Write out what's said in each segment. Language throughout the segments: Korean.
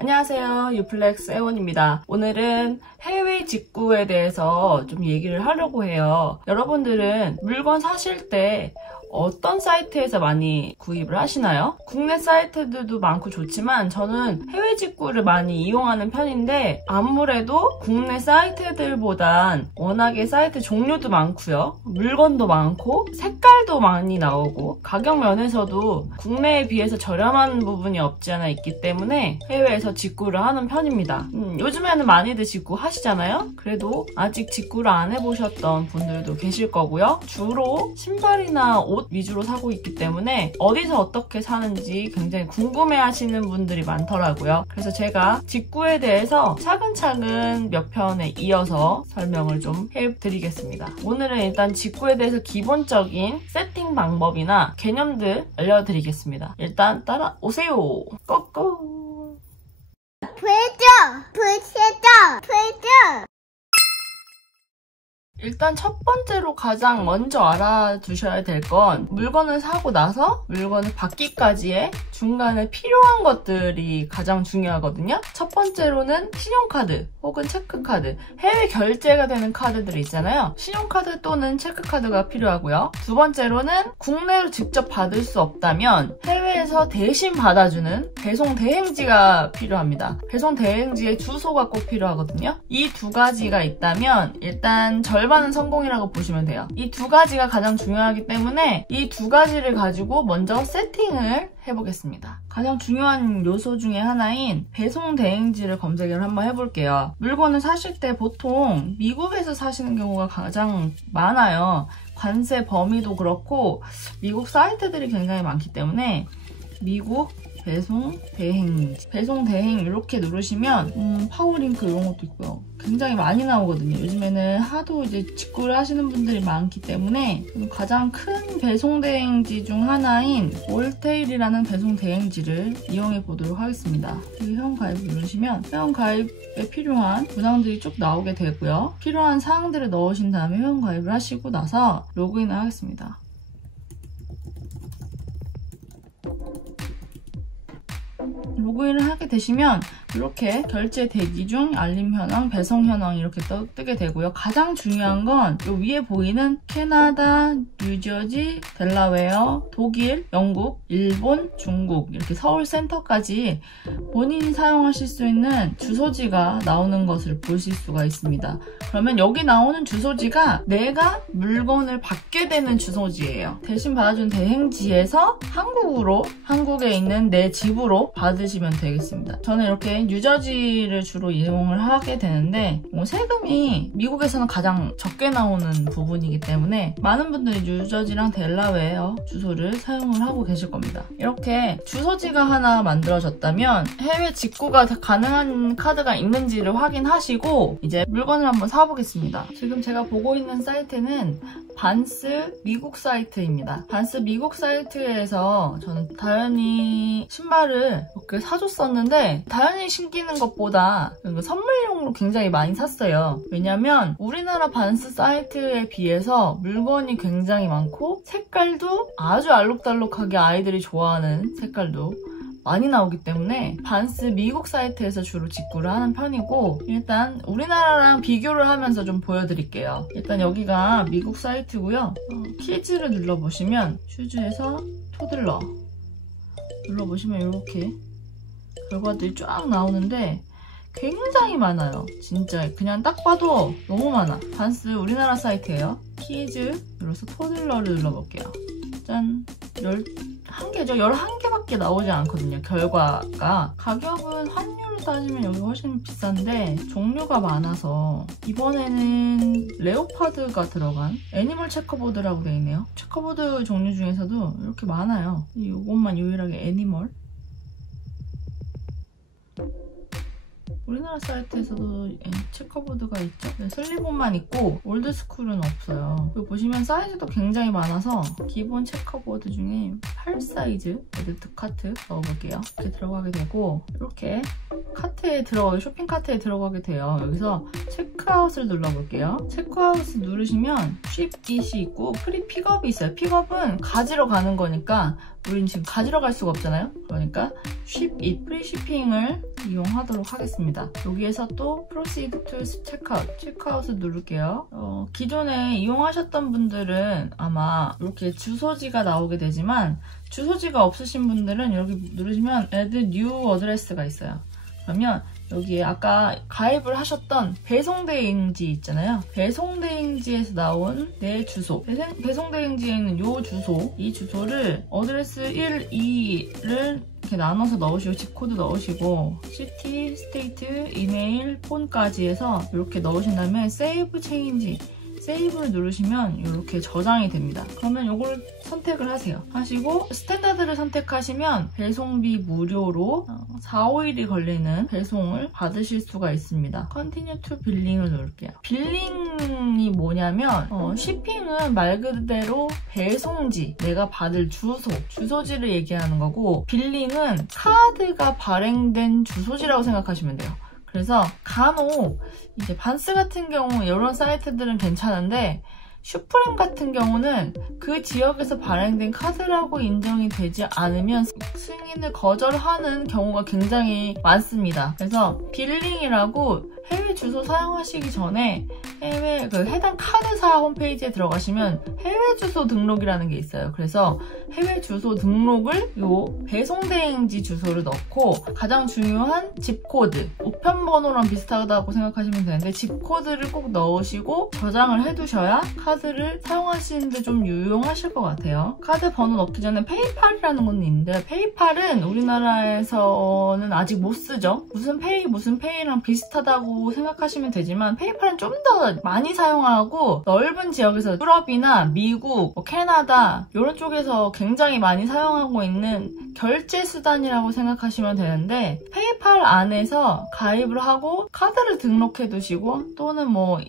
안녕하세요, 유플렉스 애원입니다. 오늘은 해외 직구에 대해서 좀 얘기를 하려고 해요. 여러분들은 물건 사실 때 어떤 사이트에서 많이 구입을 하시나요? 국내 사이트들도 많고 좋지만 저는 해외 직구를 많이 이용하는 편인데 아무래도 국내 사이트들보단 워낙에 사이트 종류도 많고요. 물건도 많고 색깔도 많이 나오고 가격 면에서도 국내에 비해서 저렴한 부분이 없지 않아 있기 때문에 해외에서 직구를 하는 편입니다. 요즘에는 많이들 직구 하시잖아요? 그래도 아직 직구를 안 해보셨던 분들도 계실 거고요. 주로 신발이나 옷 위주로 사고 있기 때문에 어디서 어떻게 사는지 굉장히 궁금해하시는 분들이 많더라고요. 그래서 제가 직구에 대해서 차근차근 몇 편에 이어서 설명을 좀 해드리겠습니다. 오늘은 일단 직구에 대해서 기본적인 세팅 방법이나 개념들 알려드리겠습니다. 일단 따라오세요. 고고! 불죠! 일단 첫 번째로 가장 먼저 알아두셔야 될 건 물건을 사고 나서 물건을 받기까지의 중간에 필요한 것들이 가장 중요하거든요. 첫 번째로는 신용카드 혹은 체크카드, 해외 결제가 되는 카드들이 있잖아요. 신용카드 또는 체크카드가 필요하고요. 두 번째로는 국내로 직접 받을 수 없다면 해외에서 대신 받아주는 배송 대행지가 필요합니다. 배송 대행지의 주소가 꼭 필요하거든요. 이 두 가지가 있다면 일단 절반은 성공이라고 보시면 돼요. 이 두 가지가 가장 중요하기 때문에 이 두 가지를 가지고 먼저 세팅을 해보겠습니다. 가장 중요한 요소 중에 하나인 배송 대행지를 검색을 한번 해볼게요. 물건을 사실 때 보통 미국에서 사시는 경우가 가장 많아요. 관세 범위도 그렇고 미국 사이트들이 굉장히 많기 때문에 미국 배송 대행지, 배송 대행 이렇게 누르시면 파워링크 이런 것도 있고요. 굉장히 많이 나오거든요. 요즘에는 하도 이제 직구를 하시는 분들이 많기 때문에 가장 큰 배송 대행지 중 하나인 월테일이라는 배송 대행지를 이용해 보도록 하겠습니다. 여기 회원가입 누르시면 회원가입에 필요한 문항들이 쭉 나오게 되고요. 필요한 사항들을 넣으신 다음에 회원가입을 하시고 나서 로그인을 하겠습니다. 로그인을 하게 되시면 이렇게 결제 대기 중, 알림 현황, 배송 현황 이렇게 뜨게 되고요. 가장 중요한 건 이 위에 보이는 캐나다, 뉴저지, 델라웨어, 독일, 영국, 일본, 중국 이렇게 서울 센터까지 본인이 사용하실 수 있는 주소지가 나오는 것을 보실 수가 있습니다. 그러면 여기 나오는 주소지가 내가 물건을 받게 되는 주소지예요. 대신 받아준 대행지에서 한국에 있는 내 집으로 받으시면 되겠습니다. 저는 이렇게 뉴저지를 주로 이용을 하게 되는데 세금이 미국에서는 가장 적게 나오는 부분이기 때문에 많은 분들이 뉴저지랑 델라웨어 주소를 사용을 하고 계실 겁니다. 이렇게 주소지가 하나 만들어졌다면 해외 직구가 가능한 카드가 있는지를 확인하시고 이제 물건을 한번 사보겠습니다. 지금 제가 보고 있는 사이트는 반스 미국 사이트입니다. 반스 미국 사이트에서 저는 다현이 신발을 이렇게 사줬었는데 다현이 신기는 것보다 선물용으로 굉장히 많이 샀어요. 왜냐면 우리나라 반스 사이트에 비해서 물건이 굉장히 많고 색깔도 아주 알록달록하게 아이들이 좋아하는 색깔도 많이 나오기 때문에 반스 미국 사이트에서 주로 직구를 하는 편이고 일단 우리나라랑 비교를 하면서 좀 보여드릴게요. 일단 여기가 미국 사이트고요. 키즈를 눌러보시면 슈즈에서 토들러 눌러보시면 이렇게 결과들이 쫙 나오는데 굉장히 많아요. 진짜 그냥 딱 봐도 너무 많아. 반스 우리나라 사이트예요. 키즈 눌러서 토들러를 눌러볼게요. 짠! 11개죠? 11개밖에 나오지 않거든요. 결과가. 가격은 환율로 따지면 여기 훨씬 비싼데 종류가 많아서 이번에는 레오파드가 들어간 애니멀 체커보드라고 되어 있네요. 체커보드 종류 중에서도 이렇게 많아요. 이것만 유일하게 애니멀. 우리나라 사이트에서도 체커보드가 있죠. 슬리본만 있고 올드스쿨은 없어요. 여기 보시면 사이즈도 굉장히 많아서 기본 체커보드 중에 8 사이즈 어댑트 카트 넣어볼게요. 이렇게 들어가게 되고 이렇게 카트에 쇼핑 카트에 들어가게 돼요. 여기서 체크아웃을 눌러볼게요. 체크아웃 누르시면 쉽 it이 있고 프리 픽업이 있어요. 픽업은 가지러 가는 거니까 우린 지금 가지러 갈 수가 없잖아요. 그러니까 쉽 it 프리 shipping을 이용하도록 하겠습니다. 여기에서 또 proceed to 체크아웃을 누를게요. 기존에 이용하셨던 분들은 아마 이렇게 주소지가 나오게 되지만 주소지가 없으신 분들은 여기 누르시면 add new address가 있어요. 그러면 여기에 아까 가입을 하셨던 배송대행지 있잖아요. 배송대행지에서 나온 내 주소. 배송대행지에 있는 요 주소, 이 주소를 어드레스 1, 2를 이렇게 나눠서 넣으시고 집코드 넣으시고 시티, 스테이트, 이메일, 폰까지 해서 이렇게 넣으신 다음에 세이브 체인지 세이브를 누르시면 이렇게 저장이 됩니다. 그러면 이걸 선택을 하시고 스탠다드를 선택하시면 배송비 무료로 4, 5일이 걸리는 배송을 받으실 수가 있습니다. Continue to Billing을 누를게요. 빌링이 뭐냐면 shipping은 말 그대로 배송지, 내가 받을 주소지를 얘기하는 거고 빌링은 카드가 발행된 주소지라고 생각하시면 돼요. 그래서 간혹 이제 반스 같은 경우 이런 사이트들은 괜찮은데 슈프림 같은 경우는 그 지역에서 발행된 카드라고 인정이 되지 않으면 승인을 거절하는 경우가 굉장히 많습니다. 그래서 빌링이라고 해외 주소 사용하시기 전에 해당 카드사 홈페이지에 들어가시면 해외 주소 등록이라는 게 있어요. 그래서 해외 주소 등록을 요 배송대행지 주소를 넣고 가장 중요한 집코드, 우편번호랑 비슷하다고 생각하시면 되는데 집코드를 꼭 넣으시고 저장을 해두셔야 카드를 사용하시는데 좀 유용하실 것 같아요. 카드 번호 넣기 전에 페이팔이라는 건 있는데 페이팔은 우리나라에서는 아직 못 쓰죠. 무슨 페이랑 비슷하다고 생각하시면 되지만 페이팔은 좀 더 많이 사용하고 넓은 지역에서 유럽이나 미국, 캐나다 이런 쪽에서 굉장히 많이 사용하고 있는 결제 수단이라고 생각하시면 되는데 페이팔 안에서 가입을 하고 카드를 등록해 두시고 또는 뭐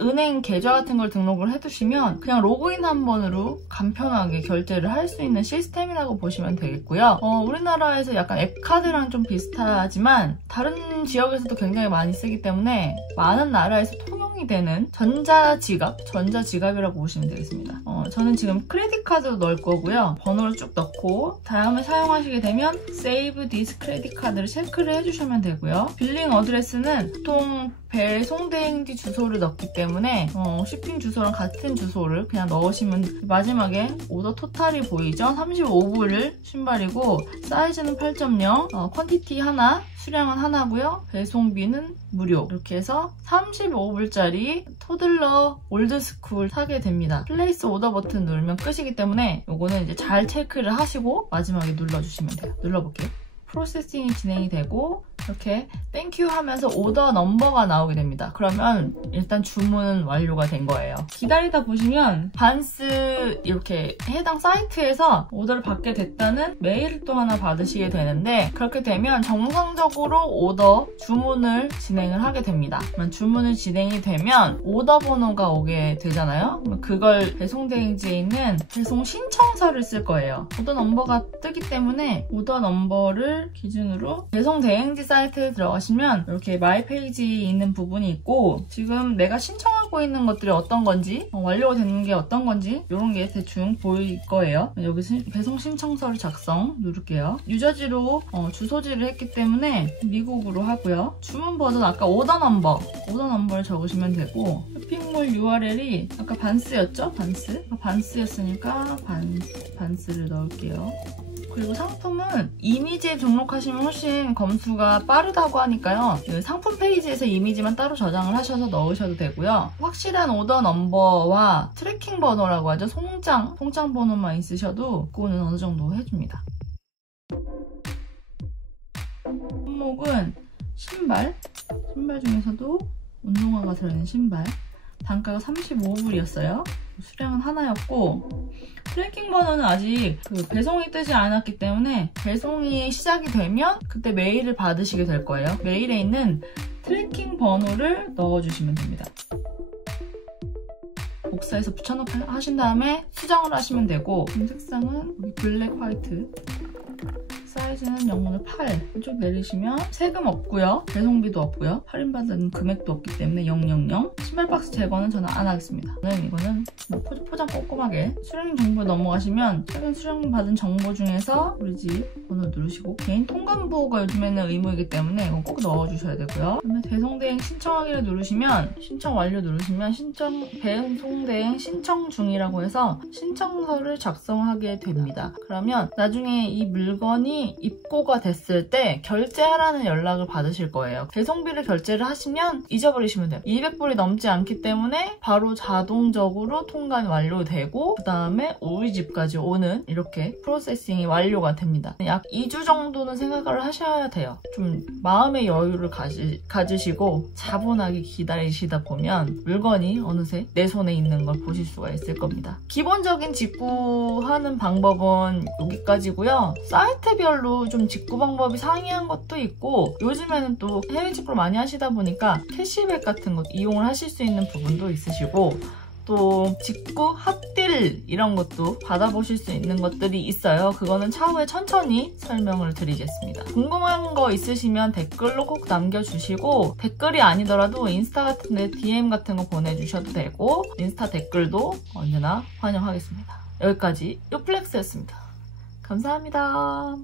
은행 계좌 같은 걸 등록을 해 두시면 그냥 로그인 한 번으로 간편하게 결제를 할 수 있는 시스템이라고 보시면 되겠고요. 우리나라에서 약간 앱카드랑 좀 비슷하지만 다른 지역에서도 굉장히 많이 쓰기 때문에 많은 나라에서 통용이 되는 전자지갑이라고 보시면 되겠습니다. 저는 지금 크레딧 카드도 넣을 거고요. 번호를 쭉 넣고 다음에 사용하시게 되면 Save this 크레딧 카드를 체크를 해주시면 되고요. 빌링 어드레스는 보통 배송대행지 주소를 넣기 때문에 shipping 주소랑 같은 주소를 그냥 넣으시면 마지막에 오더 토탈이 보이죠? 35불을 신발이고 사이즈는 8.0, 퀀티티 하나, 수량은 하나고요. 배송비는 무료. 이렇게 해서 35불짜리 토들러 올드스쿨 사게 됩니다. 플레이스 오더 버튼 누르면 끝이기 때문에 요거는 이제 잘 체크를 하시고 마지막에 눌러주시면 돼요. 눌러볼게요. 프로세싱이 진행이 되고 이렇게 땡큐 하면서 오더 넘버가 나오게 됩니다. 그러면 일단 주문 완료가 된 거예요. 기다리다 보시면 반스 이렇게 해당 사이트에서 오더를 받게 됐다는 메일을 또 하나 받으시게 되는데 그렇게 되면 정상적으로 오더 주문을 진행을 하게 됩니다. 그러면 주문을 진행이 되면 오더 번호가 오게 되잖아요. 그럼 그걸 배송대행지에 있는 배송 신청서를 쓸 거예요. 오더 넘버가 뜨기 때문에 오더 넘버를 기준으로 배송대행지 사이트에 들어가시면 이렇게 마이 페이지에 있는 부분이 있고 지금 내가 신청하고 있는 것들이 어떤 건지 완료가 되는 게 어떤 건지 이런 게 대충 보일 거예요. 여기 배송 신청서를 작성 누를게요. 뉴저지로 주소지를 했기 때문에 미국으로 하고요. 주문 버전 아까 오더 넘버를 적으시면 되고 쇼핑몰 URL이 아까 반스였죠? 반스였으니까 반스를 넣을게요. 그리고 상품은 이미지에 등록하시면 훨씬 검수가 빠르다고 하니까요. 상품 페이지에서 이미지만 따로 저장을 하셔서 넣으셔도 되고요. 확실한 오더 넘버와 트래킹 번호라고 하죠. 송장 번호만 있으셔도 그거는 어느 정도 해줍니다. 품목은 신발 중에서도 운동화가 들어있는 신발. 단가가 35불이었어요. 수량은 하나였고 트래킹 번호는 아직 배송이 뜨지 않았기 때문에 배송이 시작이 되면 그때 메일을 받으시게 될 거예요. 메일에 있는 트래킹 번호를 넣어주시면 됩니다. 복사해서 붙여넣으신 다음에 수정을 하시면 되고 색상은 블랙 화이트 사이즈는 영문을 8. 이쪽 내리시면 세금 없고요. 배송비도 없고요. 할인받은 금액도 없기 때문에 000. 신발 박스 제거는 저는 안 하겠습니다. 이거는 포장 꼼꼼하게. 수령 정보 넘어가시면 최근 수령받은 정보 중에서 우리 집 번호 누르시고 개인 통관보호가 요즘에는 의무이기 때문에 이건 꼭 넣어주셔야 되고요. 그다음에 배송대행 신청하기를 누르시면 신청 완료 누르시면 배송대행 신청 중이라고 해서 신청서를 작성하게 됩니다. 그러면 나중에 이 물건이 입고가 됐을 때 결제하라는 연락을 받으실 거예요. 배송비를 결제를 하시면 잊어버리시면 돼요. 200불이 넘지 않기 때문에 바로 자동적으로 통관 완료되고 그 다음에 우리 집까지 오는 이렇게 프로세싱이 완료가 됩니다. 약 2주 정도는 생각을 하셔야 돼요. 좀 마음의 여유를 가지시고 차분하게 기다리시다 보면 물건이 어느새 내 손에 있는 걸 보실 수가 있을 겁니다. 기본적인 직구하는 방법은 여기까지고요. 사이트별로 좀 직구 방법이 상이한 것도 있고 요즘에는 또 해외 직구를 많이 하시다 보니까 캐시백 같은 것 이용을 하실 수 있는 부분도 있으시고 또 직구 핫딜 이런 것도 받아보실 수 있는 것들이 있어요. 그거는 차후에 천천히 설명을 드리겠습니다. 궁금한 거 있으시면 댓글로 꼭 남겨주시고 댓글이 아니더라도 인스타 같은 데 DM 같은 거 보내주셔도 되고 인스타 댓글도 언제나 환영하겠습니다. 여기까지 요플렉스였습니다. 감사합니다.